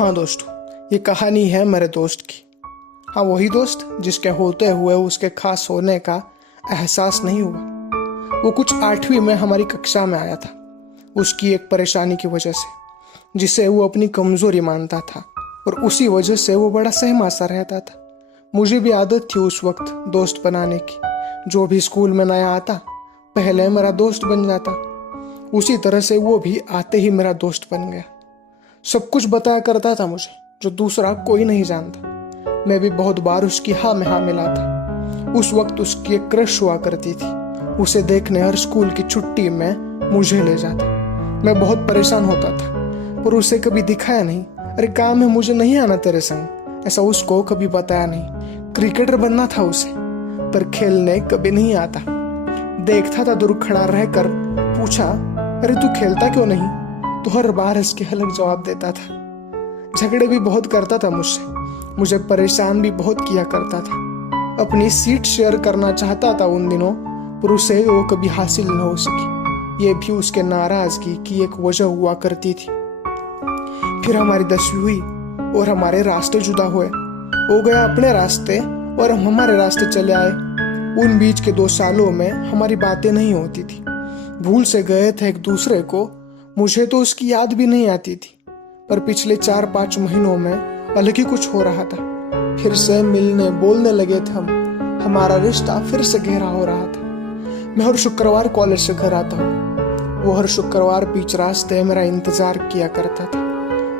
हाँ दोस्तों, ये कहानी है मेरे दोस्त की। हाँ, वही दोस्त जिसके होते हुए उसके खास होने का एहसास नहीं हुआ। वो कुछ 8वीं में हमारी कक्षा में आया था, उसकी एक परेशानी की वजह से, जिसे वो अपनी कमजोरी मानता था और उसी वजह से वो बड़ा सहमा सा रहता था। मुझे भी आदत थी उस वक्त दोस्त बनाने की। जो भी स्कूल में नया आता पहले मेरा दोस्त बन जाता, उसी तरह से वो भी आते ही मेरा दोस्त बन गया। सब कुछ बताया करता था मुझे, जो दूसरा कोई नहीं जानता। मैं भी बहुत बार उसकी हाँ में हाँ मिलाता। उस वक्त उसकी एक क्रश हुआ करती थी। उसे देखने हर स्कूल की छुट्टी में मुझे ले जाता। मैं बहुत परेशान होता था, पर उसे कभी दिखाया नहीं। अरे काम है, मुझे नहीं आना तेरे संग, ऐसा उसको कभी बताया नहीं। क्रिकेटर बनना था उसे, पर खेलने कभी नहीं आता। देखता था दूर खड़ा रहकर, पूछा अरे तू खेलता क्यों नहीं, तो हर बार इसके अलग जवाब देता था। झगड़े भी बहुत करता था मुझसे, मुझे परेशान भी बहुत किया करता था। अपनी सीट शेयर करना चाहता था उन दिनों, पर उसे वो कभी हासिल न हो सकी। ये भी उसके नाराजगी की एक वजह हुआ करती थी। फिर हमारी 10वीं हुई और हमारे रास्ते जुदा हुए। वो गया अपने रास्ते और हम हमारे रास्ते चले आए। उन बीच के 2 सालों में हमारी बातें नहीं होती थी, भूल से गए थे एक दूसरे को। मुझे तो उसकी याद भी नहीं आती थी, पर पिछले 4-5 महीनों में अलग ही कुछ हो रहा था। फिर से मिलने बोलने लगे थे हम। हमारा रिश्ता फिर से गहरा हो रहा था। मैं हर शुक्रवार कॉलेज से घर आता हूँ। वो हर शुक्रवार बीच रास्ते मेरा इंतजार किया करता था।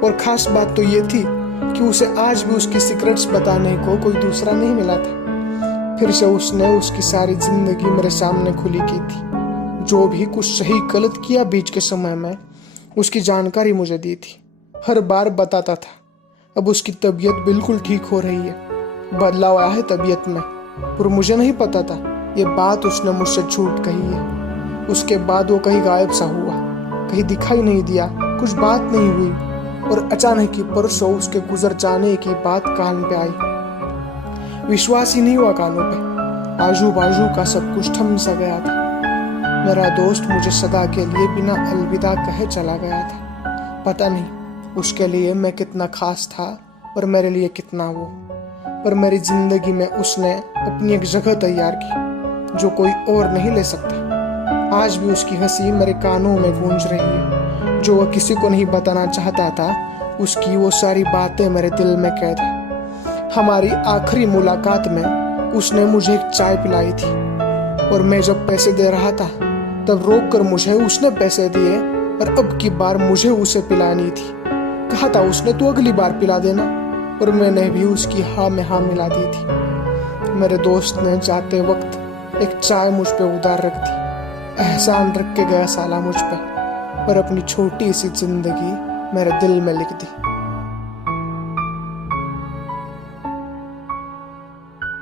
और खास बात तो ये थी कि उसे आज भी उसकी सीक्रेट्स बताने को कोई दूसरा नहीं मिला था। फिर से उसने उसकी सारी जिंदगी मेरे सामने खुली की थी। जो भी कुछ सही गलत किया बीच के समय में, उसकी जानकारी मुझे दी थी। हर बार बताता था। अब उसकी तबीयत बिल्कुल ठीक हो रही है, बदलाव आया है तबीयत में, पर मुझे नहीं पता था ये बात उसने मुझसे झूठ कही है। उसके बाद वो कहीं गायब सा हुआ, कहीं दिखाई नहीं दिया, कुछ बात नहीं हुई। और अचानक ही परसों उसके गुजर जाने की बात कान पे आई। विश्वास ही नहीं हुआ कानों पे। आजू बाजू का सब कुछ थम सा गया था। मेरा दोस्त मुझे सदा के लिए बिना अलविदा कहे चला गया था। पता नहीं उसके लिए मैं कितना खास था और मेरे लिए कितना वो। पर मेरी जिंदगी में उसने अपनी एक जगह तैयार की जो कोई और नहीं ले सकता। आज भी उसकी हंसी मेरे कानों में गूंज रही है। जो वह किसी को नहीं बताना चाहता था, उसकी वो सारी बातें मेरे दिल में कैद है। हमारी आखिरी मुलाकात में उसने मुझे एक चाय पिलाई थी, और मैं जब पैसे दे रहा था तब रोक कर मुझे उसने पैसे दिए, और अब की बार मुझे उसे पिलानी थी। कहा था उसने तू अगली बार पिला देना, और मैंने भी उसकी हाँ में हाँ मिला दी थी। मेरे दोस्त ने जाते वक्त एक चाय मुझ पे उधार रख दी। एहसान रख के गया साला मुझ पे, पर अपनी छोटी सी जिंदगी मेरे दिल में लिख दी।